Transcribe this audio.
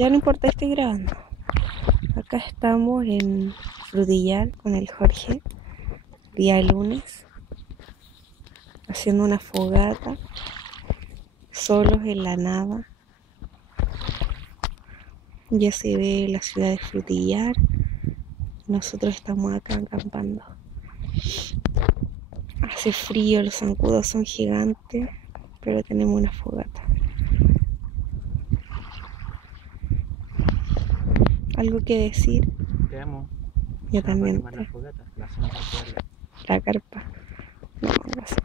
Ya no importa, estoy grabando. Acá estamos en Frutillar con el Jorge, día lunes, haciendo una fogata, solos en la nada. Ya se ve la ciudad de Frutillar. Nosotros estamos acá acampando. Hace frío, los zancudos son gigantes, pero tenemos una fogata. ¿Algo que decir? Te amo. Yo Se me puede también quemar la fogata, la zona portuaria. La carpa. No, no sé.